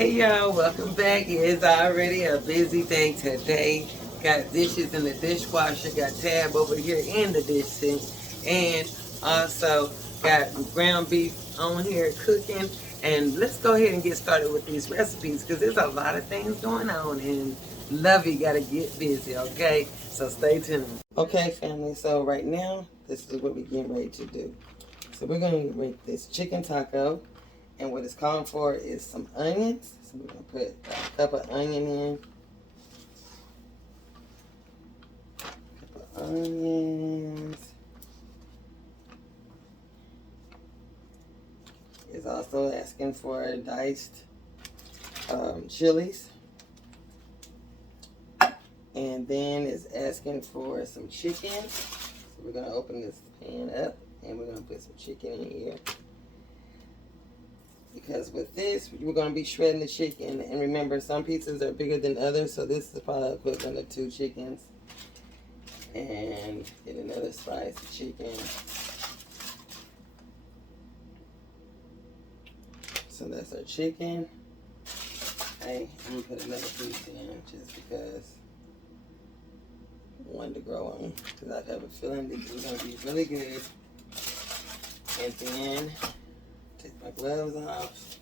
Hey y'all, welcome back. It's already a busy day today. Got dishes in the dishwasher, got Tab over here in the dish sink, and also got ground beef on here cooking. And let's go ahead and get started with these recipes because there's a lot of things going on and Lovey gotta get busy, okay? So stay tuned. Okay, family, so right now, this is what we're getting ready to do. So we're gonna make this chicken taco. And what it's calling for is some onions. So we're going to put a cup of onion in. Cup of onions. It's also asking for diced chilies. And then it's asking for some chicken. So we're going to open this pan up and we're going to put some chicken in here. Because with this, we're going to be shredding the chicken. And remember, some pizzas are bigger than others. So this is probably equivalent of 2 chickens. And get another slice of chicken. So that's our chicken. Hey, I'm going to put another piece in just because I wanted to grow on. Because I have a feeling this is going to be really good. And then take my gloves off.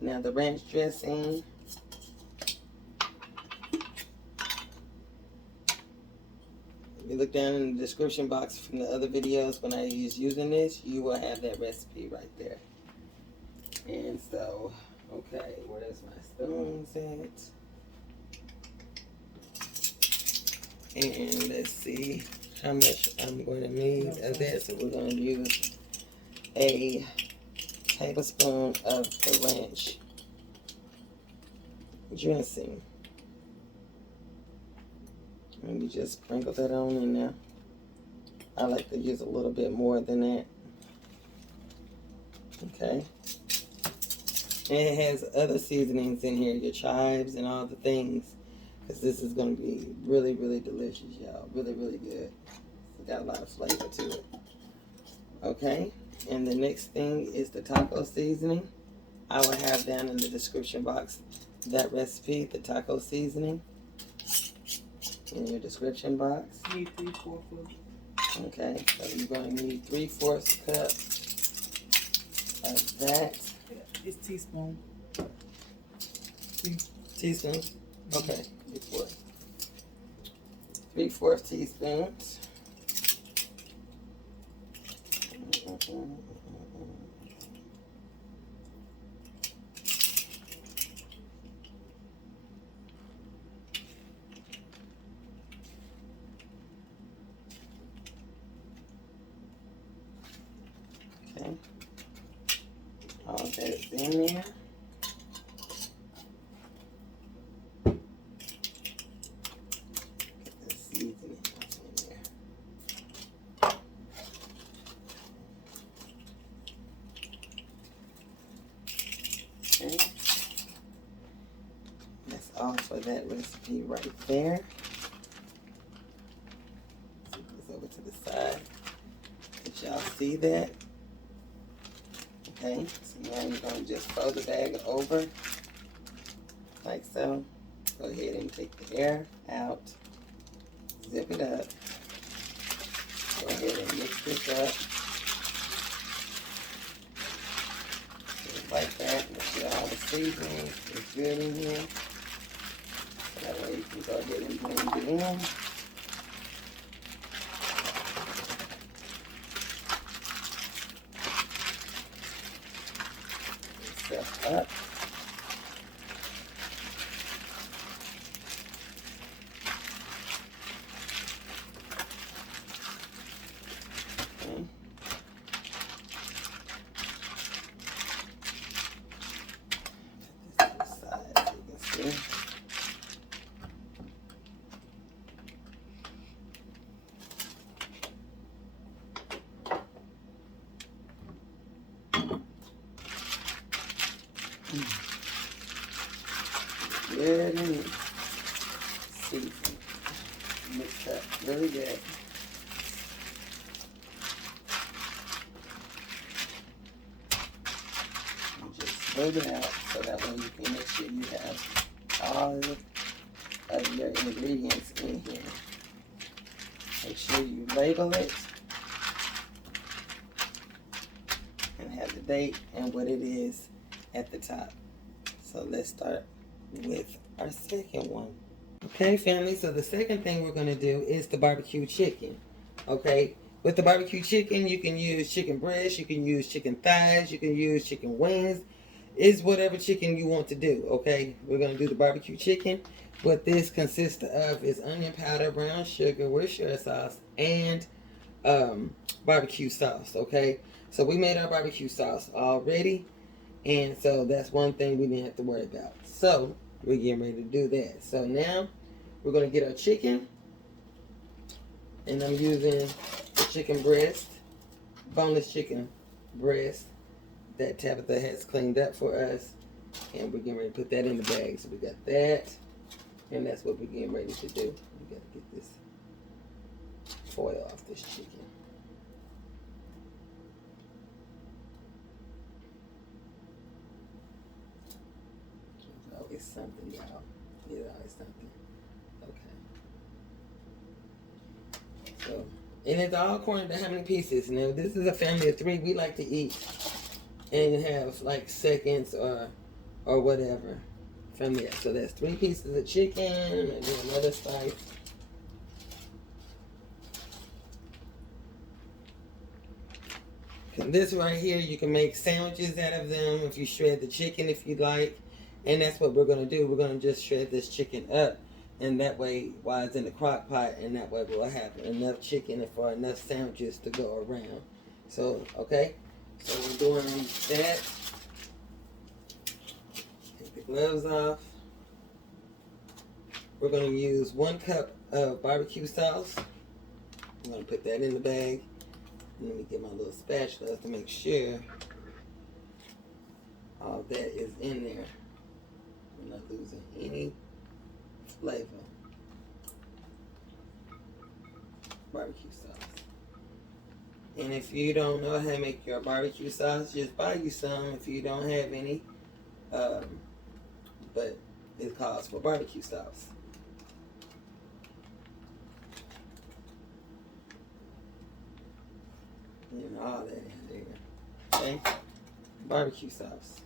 Now the ranch dressing. If you look down in the description box from the other videos when I was using this, you will have that recipe right there. And so, okay, where's my spoons at? And let's see how much I'm going to need of that. So we're going to use a tablespoon of the ranch dressing. And you just sprinkle that on in there. I like to use a little bit more than that. Okay. And it has other seasonings in here, your chives and all the things. Because this is going to be really, really delicious, y'all. Really, really good. It's got a lot of flavor to it. Okay. And the next thing is the taco seasoning. I will have down in the description box that recipe, the taco seasoning. In your description box. Need 3/4 of. Okay. So you're going to need 3/4 cup of that. Yeah, it's teaspoon. Teaspoon? Okay. 3/4. 3/4 teaspoons. Okay. All that is in there. Get the seasoning in there. Okay. That's all for that recipe right there. Put this over to the side. Did y'all see that? Okay, so now you're going to just fold the bag over like so. Go ahead and take the air out. Zip it up. Go ahead and mix this up. Just like that. Make sure all the seasoning is good in here. So that way you can go ahead and blend it in. Stuff up. Okay. Put this to the side so you can see. Good and seasoned. Mixed up really good. smooth it out so that way you can make sure you have all of your ingredients in here. Make sure you label it and have the date and what it is at the top. So let's start with our second one. Okay, family, so the second thing we're going to do is the barbecue chicken. Okay, with the barbecue chicken, you can use chicken breast, you can use chicken thighs, you can use chicken wings. It's whatever chicken you want to do, okay? We're going to do the barbecue chicken. What this consists of is onion powder, brown sugar, Worcestershire sauce, and barbecue sauce, okay? So we made our barbecue sauce already, and so that's one thing we didn't have to worry about. So we're getting ready to do that. So now we're going to get our chicken, and I'm using the chicken breast, boneless chicken breast that Tabitha has cleaned up for us, and we're getting ready to put that in the bag. So we got that, and that's what we're getting ready to do. We got to get this foil off this chicken. There's always something, y'all. There's always something. Okay. So, and it's all according to how many pieces. Now, this is a family of 3. We like to eat and have like seconds or whatever from there. So that's 3 pieces of chicken and then another slice. And this right here, you can make sandwiches out of them if you shred the chicken if you like. And that's what we're going to do. We're going to just shred this chicken up. And that way, while it's in the crock pot, and that way we'll have enough chicken for enough sandwiches to go around. So, okay. So we're doing that. Take the gloves off. We're going to use 1 cup of barbecue sauce. I'm going to put that in the bag. Let me get my little spatula to make sure all that is in there. We're not losing any flavor. Barbecue sauce. And if you don't know how to make your barbecue sauce, just buy you some if you don't have any. But it calls for barbecue sauce. And all that in there. Okay? Barbecue sauce.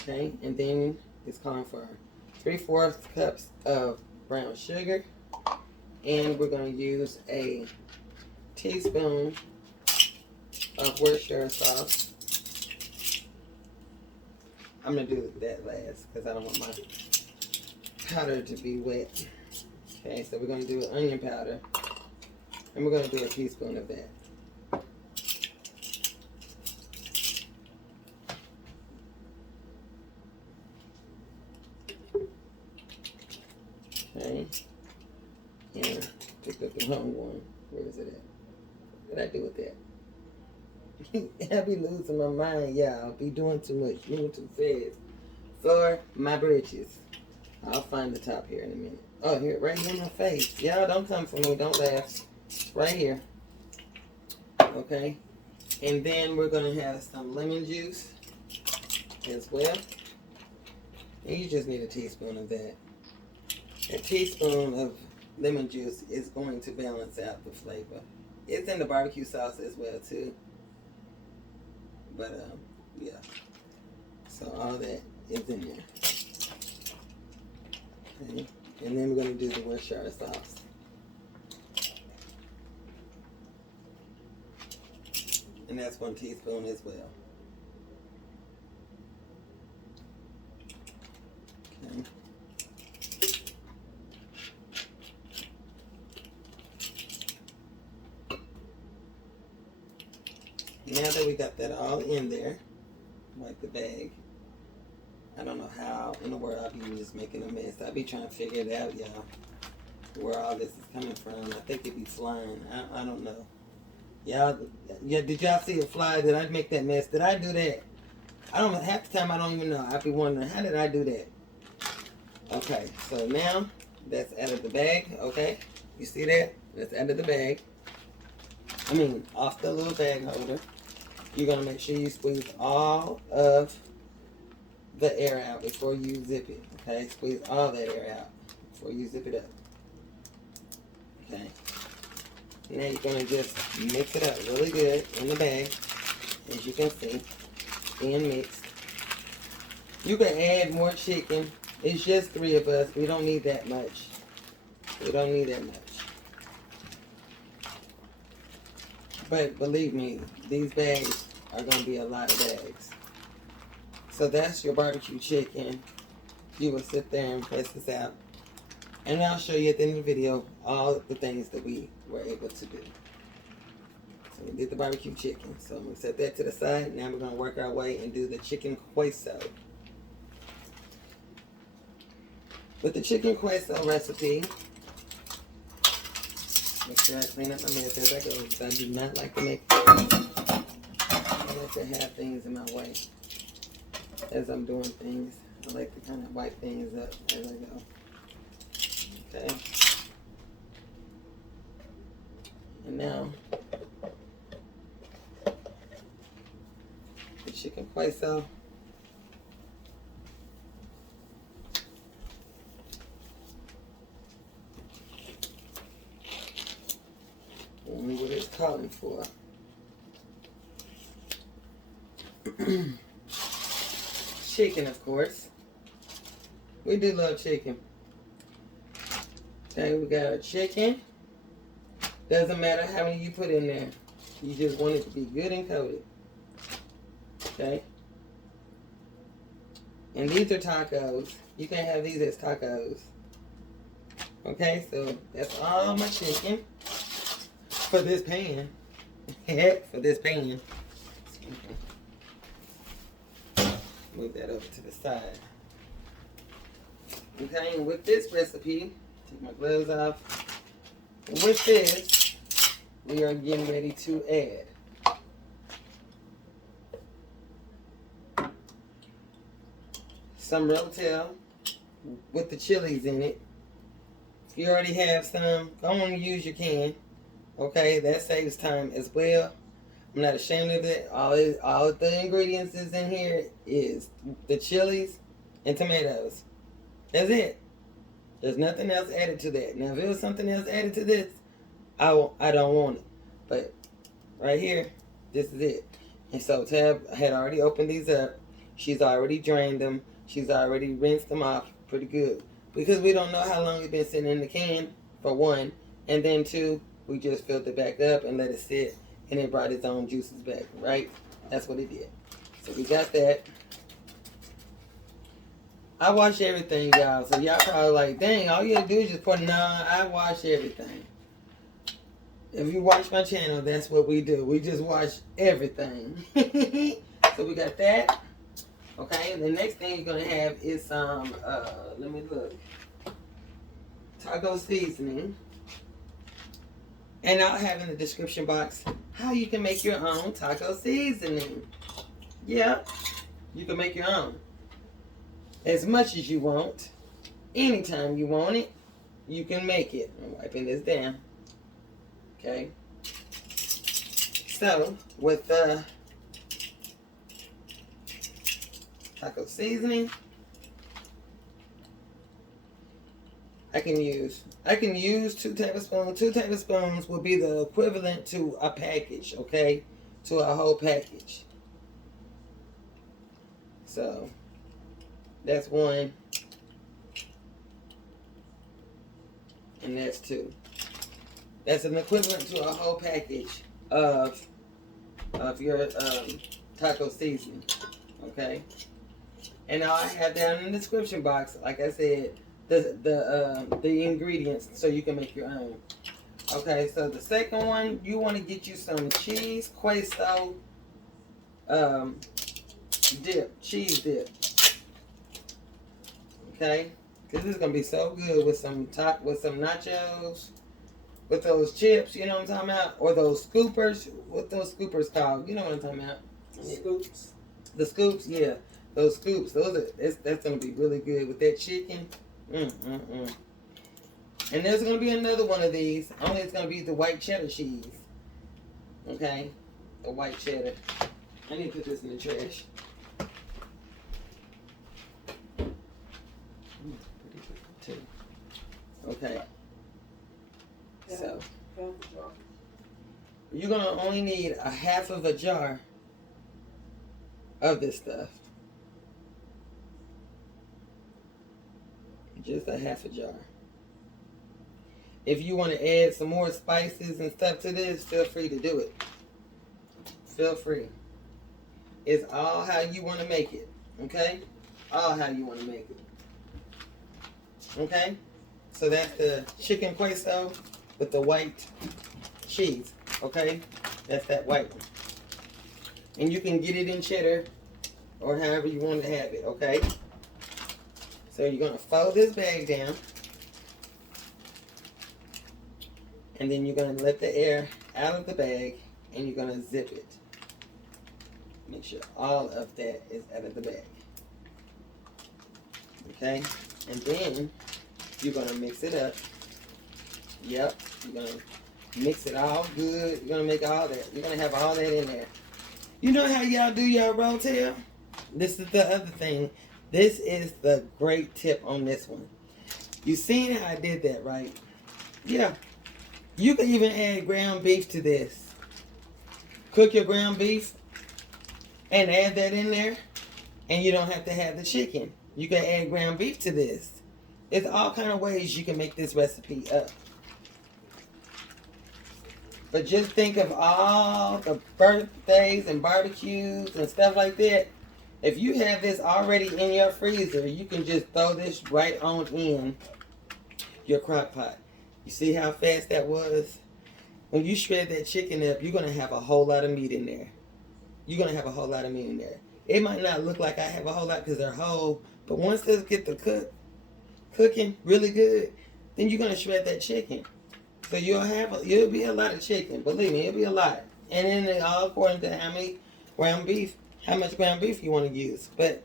Okay, and then it's calling for 3/4 cups of brown sugar, and we're going to use a teaspoon of Worcestershire sauce. I'm going to do that last because I don't want my powder to be wet. Okay, so we're going to do onion powder, and we're going to do a teaspoon of that. Okay, and picked up the wrong one. Where is it at? What did I do with that? I be losing my mind, y'all. I'll be doing too much, moving too fast. For my britches. I'll find the top here in a minute. Oh, here, right here in my face. Y'all, don't come for me. Don't laugh. Right here. Okay. And then we're going to have some lemon juice as well. And you just need a teaspoon of that. A teaspoon of lemon juice is going to balance out the flavor. It's in the barbecue sauce as well too. But yeah. So all that is in there. Okay. And then we're going to do the Worcestershire sauce. And that's 1 teaspoon as well. Okay. Now that we got that all in there, wipe the bag. I don't know how in the world I'll be just making a mess. I'll be trying to figure it out, y'all, where all this is coming from. I think it'd be flying. I don't know. Y'all, yeah, did y'all see it fly? Did I make that mess? Did I do that? I don't know. Half the time I don't even know. I'll be wondering, how did I do that? Okay, so now that's out of the bag, okay? You see that? That's out of the bag. I mean, off the little bag holder. You're gonna make sure you squeeze all of the air out before you zip it. Okay, squeeze all that air out before you zip it up. Okay. Now you're gonna just mix it up really good in the bag, as you can see, being mixed. You can add more chicken. It's just 3 of us. We don't need that much. We don't need that much. But believe me, these bags are going to be a lot of bags. So that's your barbecue chicken. You will sit there and press this out. And I'll show you at the end of the video all the things that we were able to do. So we did the barbecue chicken. So I'm going to set that to the side. Now we're going to work our way and do the chicken queso. With the chicken queso recipe, make sure I clean up my mess as I go, because I do not like to make, I like to have things in my way as I'm doing things. I like to kind of wipe things up as I go. Okay. And now, the chicken queso. Only what it's calling for. Chicken, of course. We do love chicken. Okay, we got our chicken. Doesn't matter how many you put in there. You just want it to be good and coated. Okay? And these are tacos. You can have these as tacos. Okay, so that's all my chicken. For this pan. For this pan. Move that over to the side. Okay, and with this recipe, take my gloves off. With this, we are getting ready to add some rotel with the chilies in it. If you already have some, go on and use your can. Okay, that saves time as well. I'm not ashamed of it. All the ingredients is in here is the chilies and tomatoes. That's it. There's nothing else added to that. Now, if it was something else added to this, I don't want it. But right here, this is it. And so Tab had already opened these up. She's already drained them. She's already rinsed them off pretty good. Because we don't know how long it's been sitting in the can, for one. And then two, we just filled it back up and let it sit, and it brought its own juices back, right? That's what it did. So we got that. I wash everything, y'all. So y'all probably like, dang, all you gotta do is just put, nah, I wash everything. If you watch my channel, that's what we do. We just wash everything. So we got that. Okay, and the next thing you're gonna have is some, let me look. Taco seasoning. And I'll have in the description box how you can make your own taco seasoning. Yeah, you can make your own. As much as you want. Anytime you want it, you can make it. I'm wiping this down. Okay. So, with the taco seasoning, I can use 2 tablespoons. 2 tablespoons will be the equivalent to a package, okay? To a whole package. So, that's 1. And that's 2. That's an equivalent to a whole package of your taco seasoning, okay? And I'll have down in the description box, like I said, the ingredients so you can make your own. Okay, so the second one, you want to get you some cheese queso cheese dip. Okay, because this is gonna be so good with some nachos, with those chips. You know what I'm talking about? Or those scoopers. What those scoopers called? You know what I'm talking about? Scoops. The scoops, yeah. Those scoops. That's gonna be really good with that chicken. And there's going to be another one of these. Only it's going to be the white cheddar cheese. Okay? The white cheddar. I need to put this in the trash. Okay. So, you're going to only need a half of a jar of this stuff. Just a half a jar. If you want to add some more spices and stuff to this, feel free to do it. Feel free. It's all how you want to make it. Okay? All how you want to make it. Okay? So that's the chicken queso with the white cheese. Okay? That's that white one. And you can get it in cheddar or however you want to have it. Okay? So you're going to fold this bag down. And then you're going to let the air out of the bag and you're going to zip it. Make sure all of that is out of the bag. Okay? And then you're going to mix it up. Yep. You're going to mix it all good. You're going to make all that. You're going to have all that in there. You know how y'all do your rotel? This is the other thing. This is the great tip on this one. You seen how I did that, right? Yeah. You can even add ground beef to this. Cook your ground beef and add that in there. And you don't have to have the chicken. You can add ground beef to this. It's all kind of ways you can make this recipe up. But just think of all the birthdays and barbecues and stuff like that. If you have this already in your freezer, you can just throw this right on in your crock pot. You see how fast that was? When you shred that chicken up, you're going to have a whole lot of meat in there. You're going to have a whole lot of meat in there. It might not look like I have a whole lot because they're whole, but once this get the cooking really good, then you're going to shred that chicken. So you'll be a lot of chicken. Believe me, it'll be a lot. And then it all according to how much ground beef you want to use. But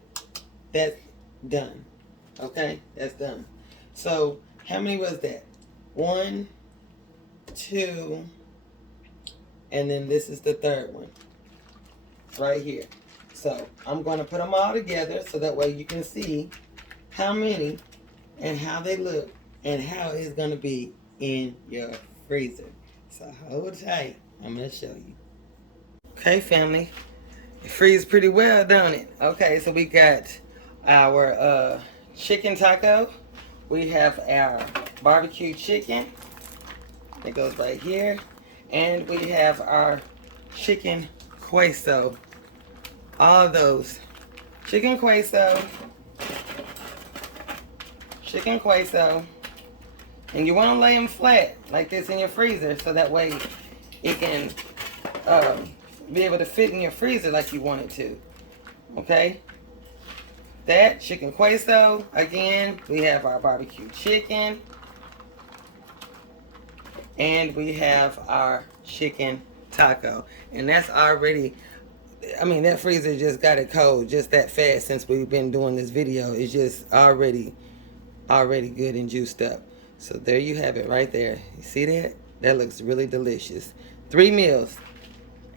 that's done. Okay? That's done. So how many was that? 1, 2, and then this is the third one. Right here. So I'm going to put them all together so that way you can see how many and how they look and how it's going to be in your freezer. So hold tight. I'm going to show you. Okay, family. It freezes pretty well, don't it? Okay, so we got our chicken taco. We have our barbecue chicken. It goes right here. And we have our chicken queso. All those. Chicken queso. Chicken queso. And you want to lay them flat like this in your freezer so that way it can be able to fit in your freezer like you want it to. Okay? That chicken queso. Again, we have our barbecue chicken. And we have our chicken taco. And that's already, I mean, that freezer just got it cold just that fast since we've been doing this video. It's just already good and juiced up. So there you have it right there. You see that? That looks really delicious. 3 meals.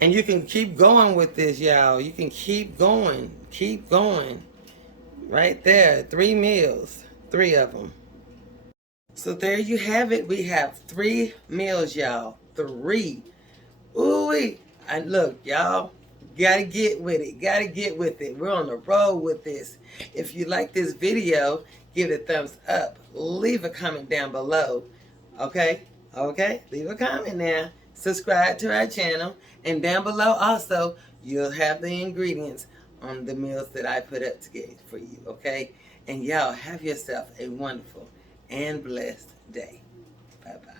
And you can keep going with this, y'all. You can keep going. Keep going. Right there. 3 meals. 3 of them. So there you have it. We have 3 meals, y'all. 3. Ooh-wee. And look, y'all. Gotta get with it. Gotta get with it. We're on the road with this. If you like this video, give it a thumbs up. Leave a comment down below. Okay? Okay? Leave a comment now. Subscribe to our channel. And down below also, you'll have the ingredients on the meals that I put up together for you. Okay? And y'all, have yourself a wonderful and blessed day. Bye-bye.